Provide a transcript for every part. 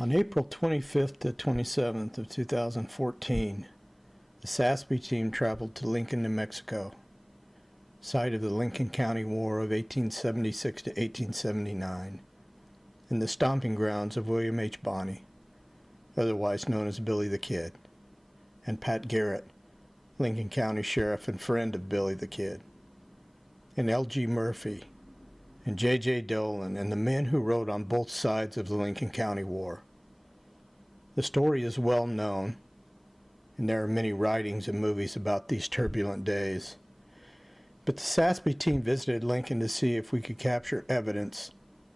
On April 25th to 27th of 2014, the SASPI team traveled to Lincoln, New Mexico, site of the Lincoln County War of 1876 to 1879, and the stomping grounds of William H. Bonney, otherwise known as Billy the Kid, and Pat Garrett, Lincoln County Sheriff and friend of Billy the Kid, and L.G. Murphy, and J.J. Dolan, and the men who rode on both sides of the Lincoln County War. The story is well known, and there are many writings and movies about these turbulent days. But the SASPI team visited Lincoln to see if we could capture evidence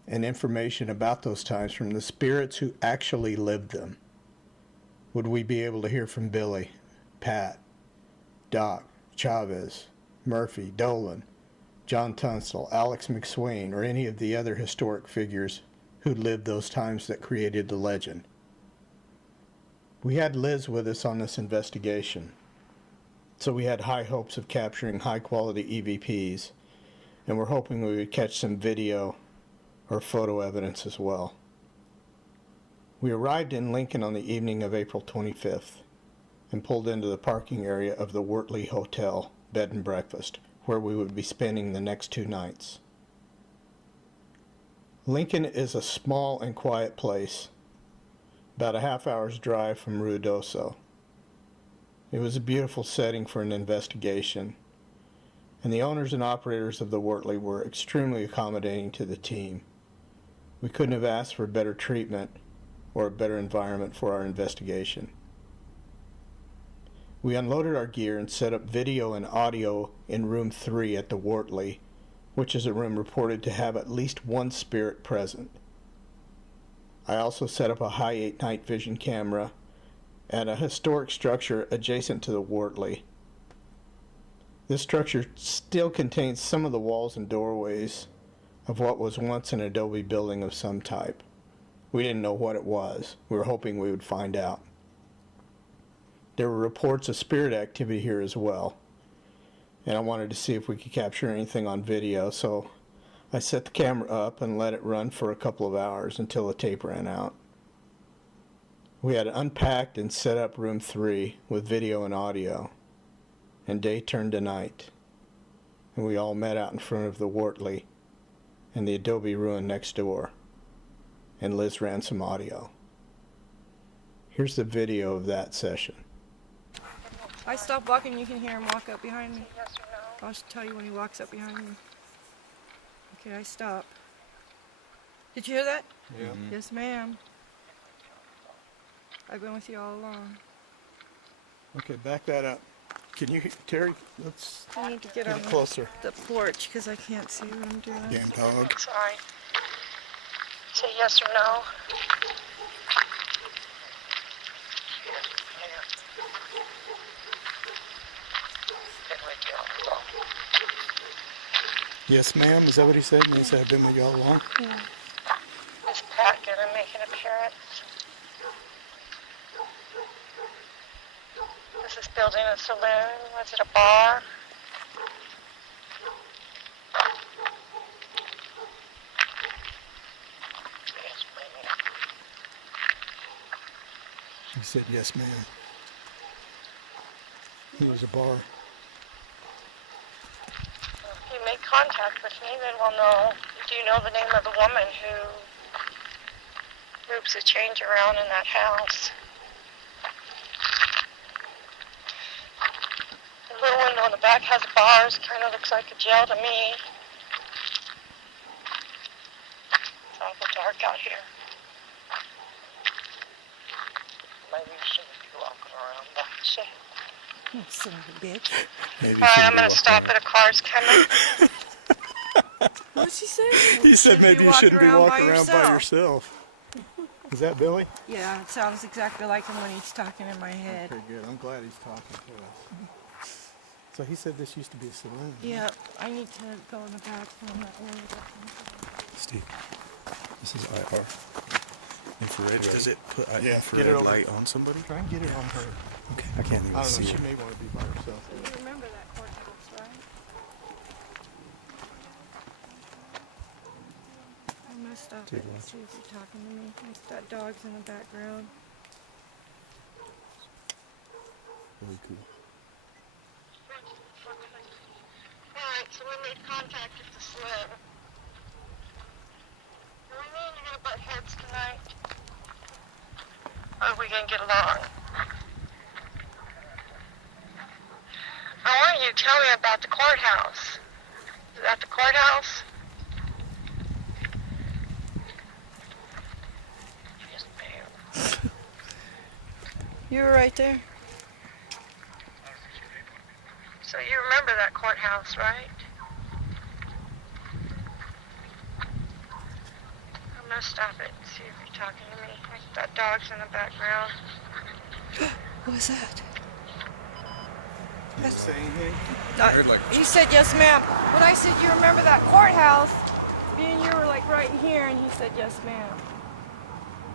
and information about those times from the spirits who actually lived them. Would we be able to hear from Billy, Pat, Doc, Chavez, Murphy, Dolan, John Tunstall, Alex McSwain, or any of the other historic figures who lived those times that created the legend? We had Liz with us on this investigation, so we had high hopes of capturing high-quality EVPs, and we're hoping we would catch some video or photo evidence as well. We arrived in Lincoln on the evening of April 25th and pulled into the parking area of the Wortley Hotel Bed and Breakfast, where we would be spending the next 2 nights. Lincoln is a small and quiet place, about a half-hour's drive from Ruidoso. It was a beautiful setting for an investigation, and the owners and operators of the Wortley were extremely accommodating to the team. We couldn't have asked for better treatment or a better environment for our investigation. We unloaded our gear and set up video and audio in room 3 at the Wortley, which is a room reported to have at least one spirit present. I also set up a high-8 night vision camera at a historic structure adjacent to the Wortley. This structure still contains some of the walls and doorways of what was once an adobe building of some type. We didn't know what it was. We were hoping we would find out. There were reports of spirit activity here as well, and I wanted to see if we could capture anything on video, so I set the camera up and let it run for a couple of hours until the tape ran out. We had unpacked and set up room 3 with video and audio, and day turned to night, and we all met out in front of the Wortley and the adobe ruin next door, and Liz ran some audio. Here's the video of that session. I stop walking, you can hear him walk up behind me. Yes or no? I'll tell you when he walks up behind me. Okay, I stop. Did you hear that? Yeah. Yes, ma'am. I've been with you all along. Okay, back that up. Can you, Terry, let's I need to get get on it closer. the porch because I can't see what I'm doing. Damn dog. Sorry. Say yes or no. Yes, ma'am. Is that what he said? And he said, I've been with you all along? Yeah. Is Pat gonna make an appearance? Was this building a saloon? Was it a bar? Yes, ma'am. He said, yes, ma'am. It was a bar. If you make contact with me, then we'll know. Do you know the name of the woman who moves the change around in that house? The little window in the back has bars. Kind of looks like a jail to me. It's awful dark out here. Maybe you shouldn't be walking around that shit. You son of a bitch. Maybe All right, I'm going to stop at a car's coming. What did she say? He said maybe you shouldn't be walking around by yourself. Is that Billy? Yeah, it sounds exactly like him when he's talking in my head. Okay, good. I'm glad he's talking to us. So he said this used to be a saloon. Yeah, I need to go in the bathroom that way. Steve, this is IR. Infrared. Does it put Yeah, infrared get it over. light on somebody? Try and get it on her. Okay, I can't even I don't see know, she it. may want to be by herself. You remember that courthouse, right? I'm going to stop stop Take it and one. see if you're talking to me. It's got dogs in the background. Really cool. Alright, so we made contact at the sled. Do we mean you're gonna butt heads tonight? Or are we gonna get along? I want you to tell me about the courthouse. Is that the courthouse? Yes, ma'am. You were right there. So you remember that courthouse, right? I'm gonna stop it and see if you're talking to me. I've got dogs in the background. What was that? Did you say anything? He said, yes, ma'am. When I said, you remember that courthouse, me and you were like right in here, and he said, yes, ma'am.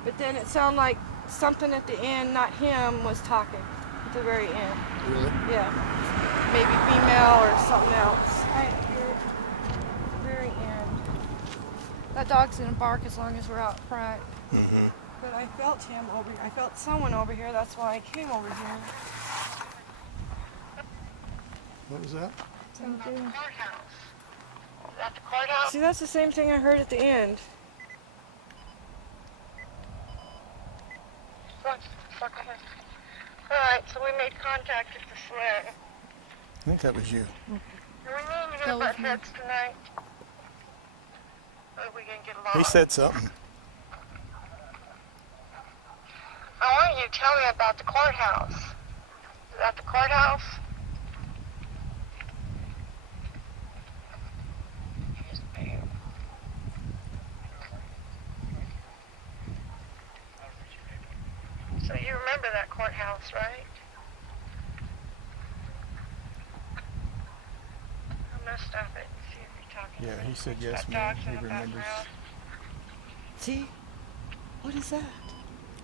But then it sounded like something at the end, not him, was talking at the very end. Really? Yeah. Maybe female or something else. Right here, at the very end. That dog's gonna bark as long as we're out front. Mm-hmm. But I felt him over here. I felt someone over here. That's why I came over here. What was that? Something. Courthouse. Is that the courthouse? See, that's the same thing I heard at the end. Alright, so we made contact at the sled. I think that was you. Do we mean you're gonna butt heads tonight? Or are we gonna get along? He said something. I want you to tell me about the courthouse. Is that the courthouse? Yes, ma'am. So you remember that courthouse, right? I'm gonna stop it and see if you're talking. Yeah, he said It's yes, got ma'am. dogs He in the remembers. background. See? What is that?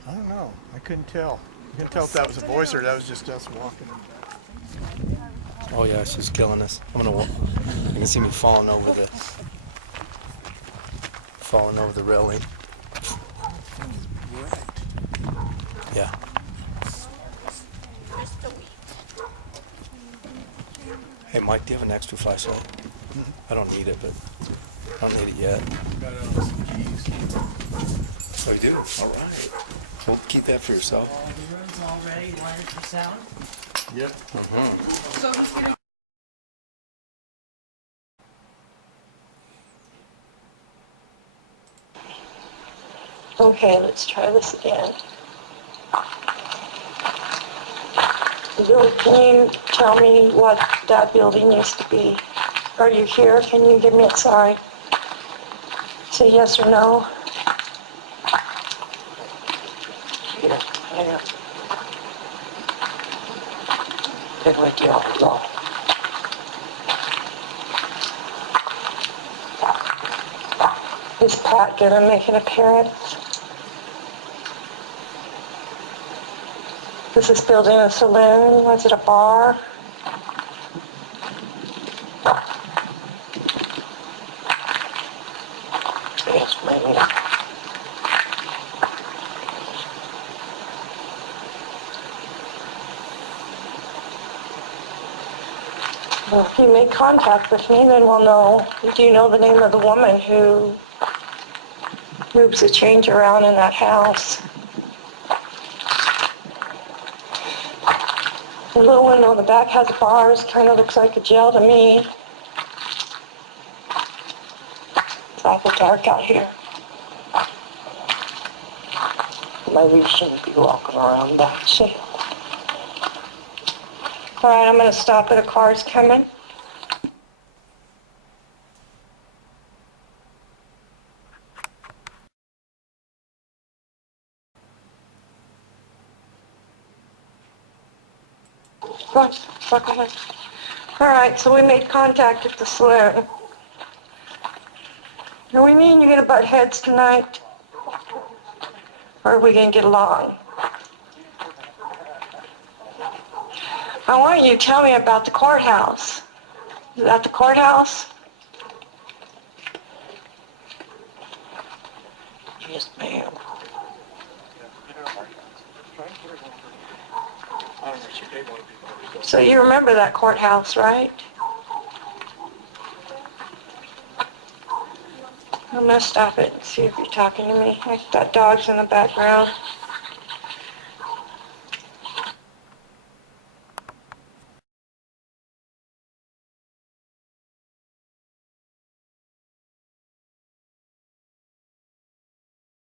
I don't know. I couldn't tell. I couldn't tell if that was a voice or that was just us walking. Oh yeah, she's killing us. I'm gonna walk. You can see me falling over the railing. Yeah. Hey Mike, do you have an extra flashlight? I don't need it, but I don't need it yet. Oh, you do? All right. Well, keep that for yourself. All the rooms all ready, wired for sound. Yep. So he's gonna. Okay, let's try this again. Bill, can you tell me what that building used to be? Are you here? Can you give me a sign? Say yes or no. Here, I am. Good with you, go. Is Pat gonna make an appearance? Is this building a saloon? Was it a bar? Yes, maybe. Well, if you make contact with me, then we'll know. Do you know the name of the woman who moves the change around in that house? The little window in the back has bars, kind of looks like a jail to me. It's awful dark out here. Maybe we shouldn't be walking around that shit. All right, I'm going to stop at a car's coming. Go ahead. All right, so we made contact at the saloon. Do we mean you're gonna butt heads tonight? Or are we gonna get along? I want you to tell me about the courthouse. Is that the courthouse? So you remember that courthouse, right? I'm gonna stop it and see if you're talking to me. That dog's in the background.